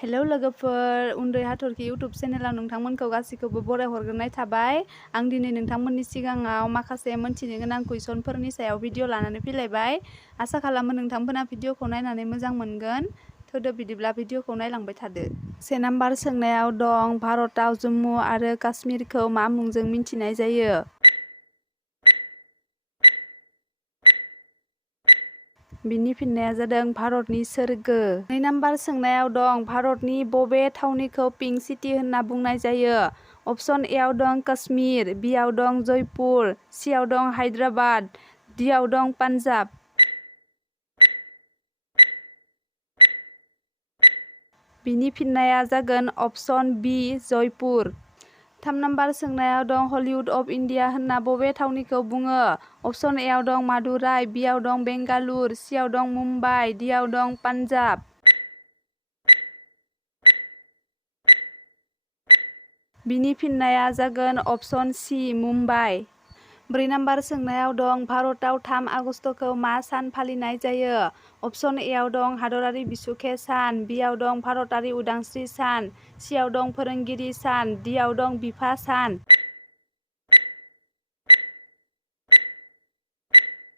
Hello लोगोफोर, उन्दै हाथरखि इउटुब चेनेलाव नोंथांमोनखौ गासैखौबो बरायहरग्रोनाय थाबाय। आं दिनै नोंथांमोननि सिगाङाव माखासे मोनथिनो गोनां कुइसनफोरनि सायाव भिडिअ लानानै फैलायबाय। आसा खालामो नोंथांमोना भिडिअखौ नायनानै मोजां मोनगोन। थोदो बिदिब्ला भिडिअखौ नायलांबाय थादो। से नाम्बार सोंनायाव दं, भारतआव जम्मु आरो काश्मीरखौ मा मुंजों मिन्थिनाय जायो? बिनि फिननाया जादों भारतनि सोरगो। 2 नाम्बार सोंनायाव दं, भारतनि बबे थावनिखौ पिंक सिटि होनना बुंनाय जायो? अप्शन ए आव दं काश्मीर, बि आव दं जयपुर, सि आव दं हायद्राबाद, डि आव दं पान्जाब। बिनि फिननाया जागोन अप्शन बि जयपुर। 3 नाम्बार सोंनायाव दं, हलिउड अफ इन्डिया होनना बबे थावनिखौ बुङो? अप्शन ए आव दं मादुराइ, बि आव दं बेंगालुर, सि आव दं मुम्बाइ, डि आव दं पान्जाब। बिनि फिननाया जागोन अप्शन सि मुम्बाइ। 4 नाम्बार सोंनायाव दं, भारतआव 3 आगस्तखौ मा सान फालिनाय जायो? अप्शन ए आव दं हादरारि बिसुखे सान, बि आव दं भारतारि उदांस्रि सान, सि आव दं फोरोंगिरि सान, डि आव दं बिफा सान।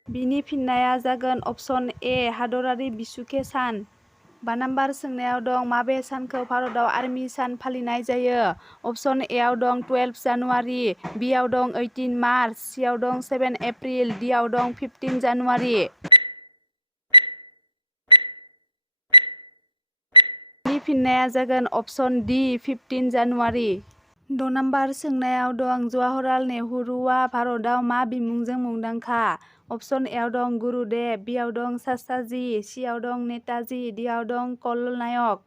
बिनि फिननाया जागोन अप्शन ए हादरारि बिसुखे सान। 5 नाम्बार सोंनायाव दं, माबे सानखौ भारतआव आर्मि सान फालिनाय जायो? अप्शन ए आव दं 12 जानुवारि, बि आव दं 18 मार्च, सि आव दं 7 एप्रिल, डि आव दं 15 जानुवारि। बिनि फिननाया जागोन अप्शन डि 15 जानुवारि। 6 नाम्बार सोंनायाव दं, जवाहरलाल नेहुरुआ भारतआव मा बिमुंजों मुंदांखा? अप्शन ए आव दं गुरुदेब, बि आव दं चाचाजी, सि आव दं नेताजी, डि आव दं कलनायक।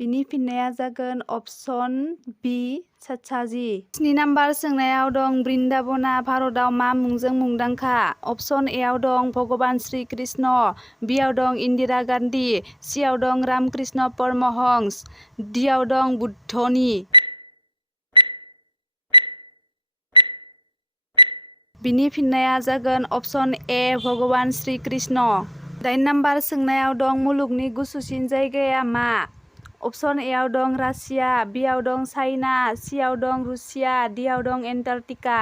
बिनि फिननाया जागोन अप्शन बि चाचाजी। 7 नाम्बार सोंनायाव दं, बृन्दाबना भारतआव मा मुंजों मुंदांखा? अप्शन ए आव दं भगबान श्री कृष्ण, बि आव दं इन्दिरा गान्धी, सि आव दं रामकृष्ण परमहंस, डि आव दं बुद्धनि। बिनि फिननाया जागोन अप्शन ए भगबान श्री कृष्ण। 8 नाम्बार सोंनायाव दं, मुलुगनि गुसुसिन जायगाया मा? अप्शन ए आव दं रासिया, बि आव दं चाइना, सि आव दं रुसिया, डि आव दं एन्टार्कटिका।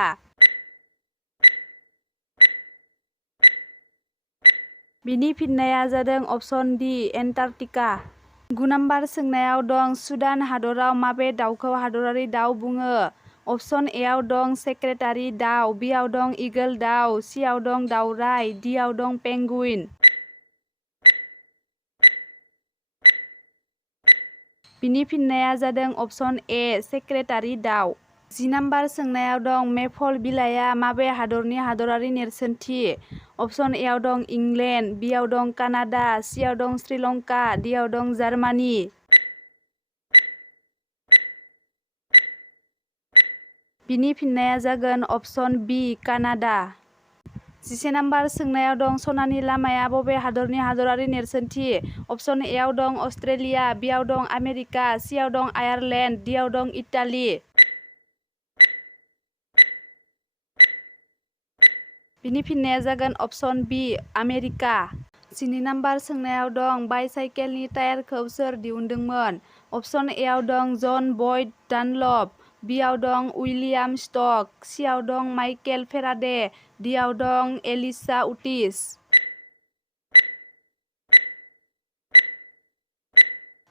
बिनि फिननाया जादों अप्शन डि एन्टार्कटिका। 9 नाम्बार सोंनायाव दं, सुदान हादराव माबे दाउखौ हादरारि दाउ बुङो? अप्शन ए आव दं सेक्रेटारि दाउ, बि आव दं ईगल दाउ, सि आव दं दाउराइ, डि आव दं पेंगुइन। बिनि फिननाया जादों अप्शन ए सेक्रेटारि दाउ। 10 नाम्बार सोंनायाव दं, मेपल बिलाइआ माबे हादरनि हादरारि नेरसोनथि? अप्शन ए आव दं इंलेन्ड, बि आव दं कानाडा, सि आव दं श्रीलंका, डि आव दं जार्मानी। बिनि फिननाया जागोन अप्शन बि कानाडा। 11 नाम्बार सोंनायाव दं, सनानि लामाया बबे हादरनि हादरारि नेरसोनथि? अप्शन ए आव दं अस्ट्रेलिया, बि आव दं आमेरिका, सि आव दं आयारलेन्ड, डि आव दं इटालि। बिनि फिननाया जागोन अप्शन बि आमेरिका। 12 नाम्बार सोंनायाव दं, बाइसाइकेलनि टायारखौ सोर दिहुनदोंमोन? अप्शन ए आव दं जन बयड डानलप, बि आव दं उइलियाम स्टक, सि आव दं माइकेल फेराडे, डि आव दं एलिशा उटिस।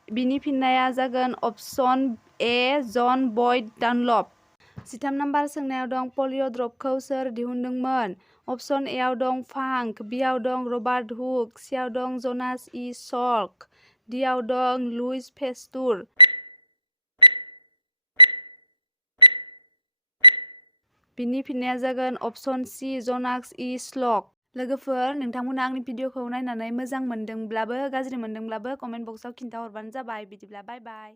बिनि फिननाया जागोन अप्शन ए जन बयड डानलप। 13 नाम्बार सोंनायाव दं, पलिय' ड्रपखौ सोर दिहुनदोंमोन? अप्शन ए आव दं फांक, बि आव दं रबार्ट हुक, सि आव दं जनास इ सल्क, डि आव दं लुइस पेस्चुर। बिनि फिननाया जागोन अप्शन सि जनास इ सल्क। लोगोफोर, नोंथांमोना आंनि भिडिअखौ नायनानै मोजां मोनदोंब्लाबो गाज्रि मोनदोंब्लाबो कमेन्ट बक्सआव खिन्थाहरबानो जाबाय। बिदिब्ला बाय बाय।